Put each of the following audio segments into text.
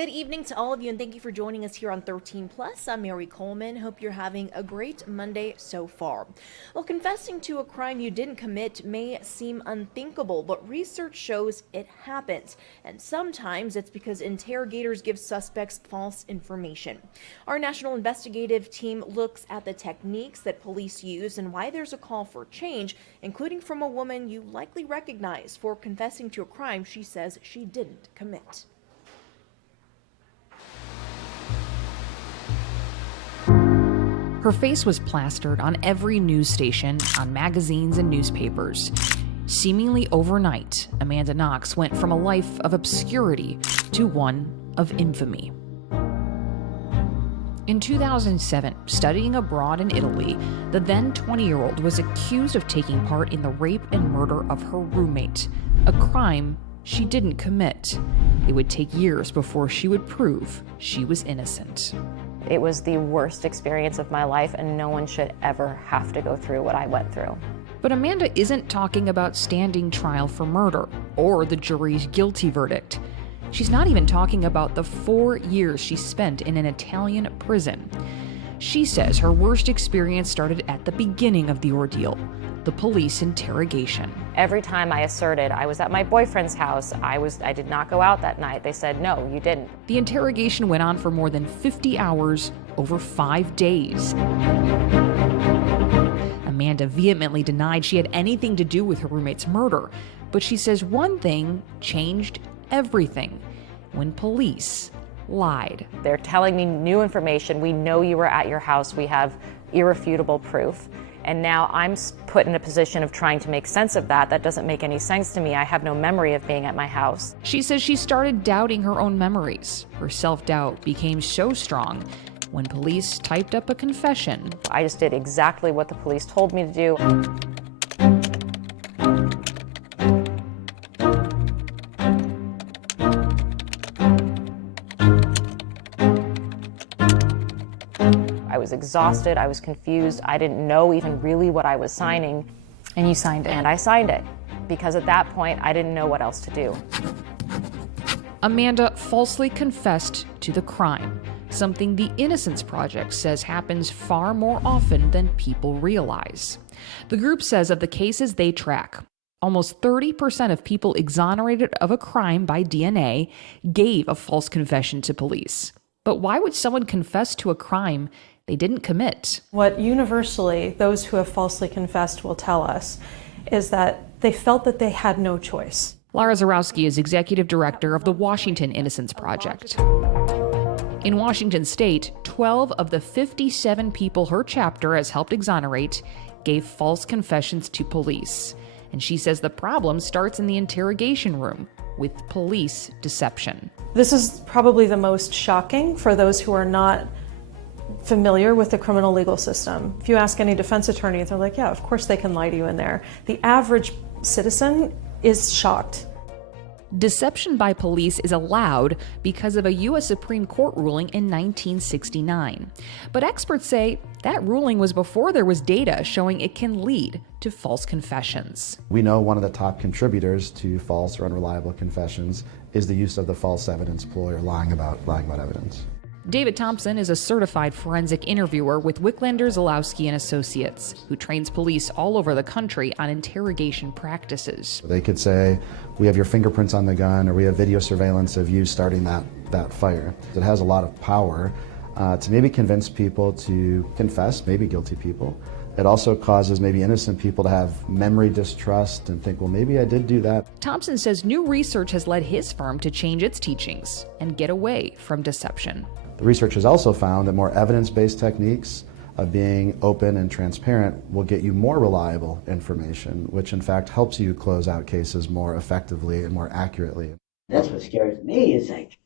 Good evening to all of you, and thank you for joining us here on 13 Plus. I'm Mary Coleman. Hope you're having a great Monday so far. Well, confessing to a crime you didn't commit may seem unthinkable, but research shows it happens. And sometimes it's because interrogators give suspects false information. Our national investigative team looks at the techniques that police use and why there's a call for change, including from a woman you likely recognize for confessing to a crime she says she didn't commit. Her face was plastered on every news station, on magazines and newspapers. Seemingly overnight, Amanda Knox went from a life of obscurity to one of infamy. In 2007, studying abroad in Italy, the then 20-year-old was accused of taking part in the rape and murder of her roommate, a crime she didn't commit. It would take years before she would prove she was innocent. It was the worst experience of my life, and no one should ever have to go through what I went through. But Amanda isn't talking about standing trial for murder or the jury's guilty verdict. She's not even talking about the 4 years she spent in an Italian prison. She says her worst experience started at the beginning of the ordeal, the police interrogation. Every time I asserted I was at my boyfriend's house, I did not go out that night, they said, no, you didn't. The interrogation went on for more than 50 hours over 5 days. Amanda vehemently denied she had anything to do with her roommate's murder, but she says one thing changed everything: when police lied. They're telling me new information. We know you were at your house. We have irrefutable proof. And now I'm put in a position of trying to make sense of that. That doesn't make any sense to me. I have no memory of being at my house. She says she started doubting her own memories. Her self-doubt became so strong when police typed up a confession. I just did exactly what the police told me to do. I was exhausted, I was confused, I didn't know even really what I was signing. And you signed it? And I signed it, because at that point I didn't know what else to do. Amanda falsely confessed to the crime, something the Innocence Project says happens far more often than people realize. The group says of the cases they track, almost 30% of people exonerated of a crime by DNA gave a false confession to police. But why would someone confess to a crime they didn't commit? What universally those who have falsely confessed will tell us is that they felt that they had no choice. Laura Zarowski is executive director of the Washington Innocence Project. In Washington state, 12 of the 57 people her chapter has helped exonerate gave false confessions to police. And she says the problem starts in the interrogation room with police deception. This is probably the most shocking for those who are not familiar with the criminal legal system. If you ask any defense attorney, they're like, yeah, of course they can lie to you in there. The average citizen is shocked. Deception by police is allowed because of a U.S. Supreme Court ruling in 1969. But experts say that ruling was before there was data showing it can lead to false confessions. We know one of the top contributors to false or unreliable confessions is the use of the false evidence ploy, or lying about evidence. David Thompson is a certified forensic interviewer with Wicklander, Zalowski and Associates, who trains police all over the country on interrogation practices. They could say, we have your fingerprints on the gun, or we have video surveillance of you starting that fire. It has a lot of power to maybe convince people to confess, maybe guilty people. It also causes maybe innocent people to have memory distrust and think, well, maybe I did do that. Thompson says new research has led his firm to change its teachings and get away from deception. The research has also found that more evidence-based techniques of being open and transparent will get you more reliable information, which in fact helps you close out cases more effectively and more accurately. That's what scares me, is like,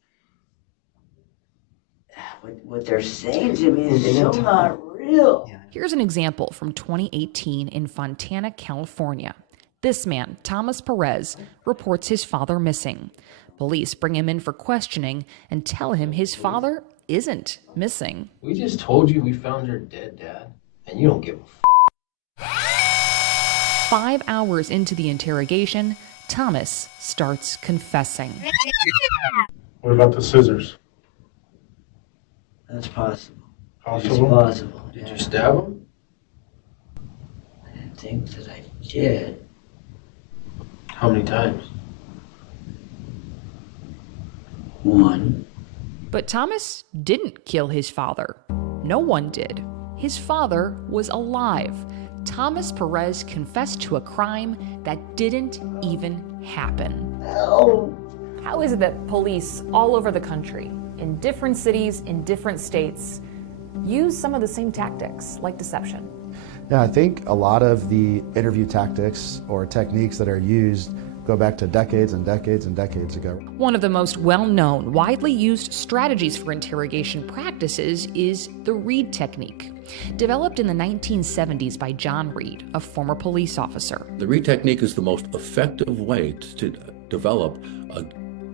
what they're saying to me is so not real. Here's an example from 2018 in Fontana, California. This man, Thomas Perez, reports his father missing. Police bring him in for questioning and tell him his father isn't missing. We just told you we found her dead, Dad, and you don't give a f***. 5 hours into the interrogation, Thomas starts confessing. What about the scissors? That's possible. It's Possible? possible. Did Yeah. you stab him? I didn't think that I did. How many times? One. But Thomas didn't kill his father. No one did. His father was alive. Thomas Perez confessed to a crime that didn't even happen. Oh. How is it that police all over the country, in different cities, in different states, use some of the same tactics, like deception? Yeah, I think a lot of the interview tactics or techniques that are used go back to decades and decades and decades ago. One of the most well-known, widely used strategies for interrogation practices is the Reid technique, developed in the 1970s by John Reid, a former police officer. The Reid technique is the most effective way to develop a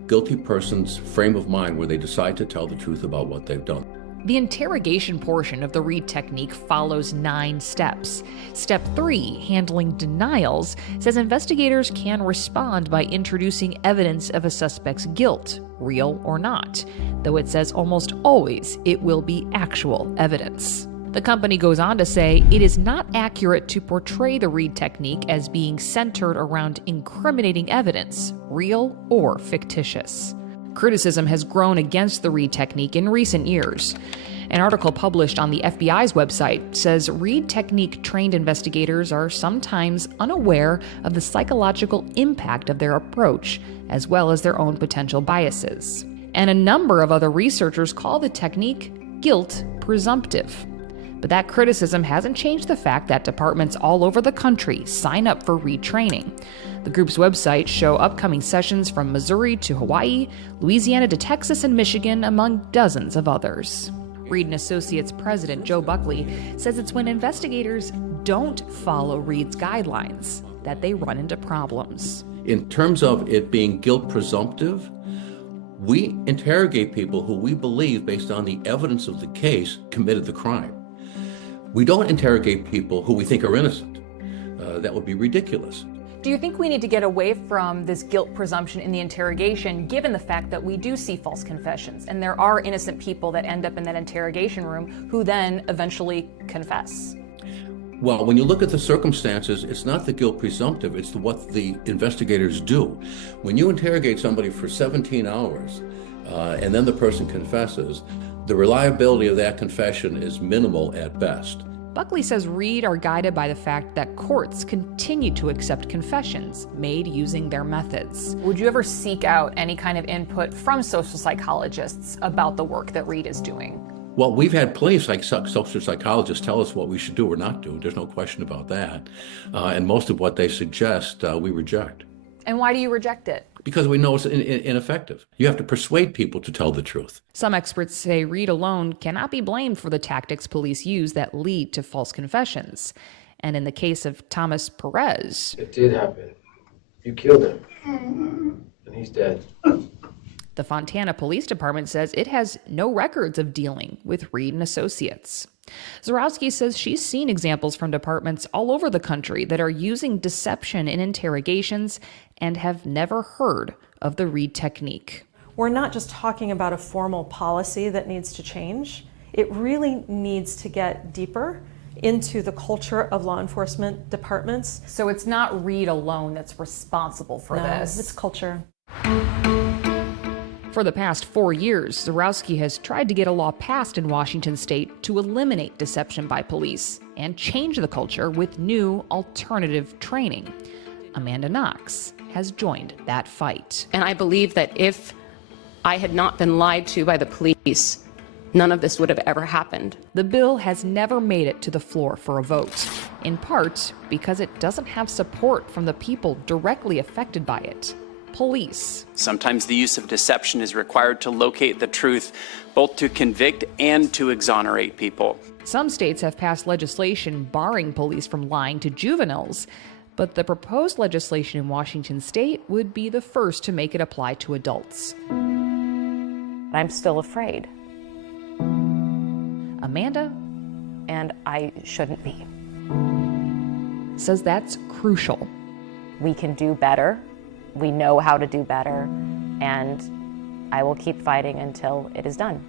guilty person's frame of mind where they decide to tell the truth about what they've done. The interrogation portion of the Reid technique follows 9 steps. Step 3, handling denials, says investigators can respond by introducing evidence of a suspect's guilt, real or not, though it says almost always it will be actual evidence. The company goes on to say it is not accurate to portray the Reid technique as being centered around incriminating evidence, real or fictitious. Criticism has grown against the Reid technique in recent years. An article published on the FBI's website says Reid technique-trained investigators are sometimes unaware of the psychological impact of their approach, as well as their own potential biases. And a number of other researchers call the technique guilt presumptive. But that criticism hasn't changed the fact that departments all over the country sign up for Reid training. The group's websites show upcoming sessions from Missouri to Hawaii, Louisiana to Texas and Michigan, among dozens of others. Reid & Associates President Joe Buckley says it's when investigators don't follow Reid's guidelines that they run into problems. In terms of it being guilt presumptive, we interrogate people who we believe, based on the evidence of the case, committed the crime. We don't interrogate people who we think are innocent. That would be ridiculous. Do you think we need to get away from this guilt presumption in the interrogation, given the fact that we do see false confessions and there are innocent people that end up in that interrogation room who then eventually confess? Well, when you look at the circumstances, it's not the guilt presumptive, it's what the investigators do. When you interrogate somebody for 17 hours and then the person confesses, the reliability of that confession is minimal at best. Buckley says Reid are guided by the fact that courts continue to accept confessions made using their methods. Would you ever seek out any kind of input from social psychologists about the work that Reid is doing? Well, we've had plenty of social psychologists tell us what we should do or not do. There's no question about that. And most of what they suggest, we reject. And why do you reject it? Because we know it's ineffective. You have to persuade people to tell the truth. Some experts say Reid alone cannot be blamed for the tactics police use that lead to false confessions. And in the case of Thomas Perez, It did happen. You killed him. And he's dead. the Fontana Police Department says it has no records of dealing with Reid & Associates. Zarowski says she's seen examples from departments all over the country that are using deception in interrogations and have never heard of the Reid technique. We're not just talking about a formal policy that needs to change. It really needs to get deeper into the culture of law enforcement departments. So it's not Reid alone that's responsible for this. It's culture. For the past 4 years, Zarowski has tried to get a law passed in Washington state to eliminate deception by police and change the culture with new alternative training. Amanda Knox has joined that fight. And I believe that if I had not been lied to by the police, none of this would have ever happened. The bill has never made it to the floor for a vote, in part because it doesn't have support from the people directly affected by it. Police. Sometimes the use of deception is required to locate the truth, both to convict and to exonerate people. Some states have passed legislation barring police from lying to juveniles, but the proposed legislation in Washington state would be the first to make it apply to adults. I'm still afraid, Amanda and I shouldn't be. says that's crucial. We can do better. We know how to do better, and I will keep fighting until it is done.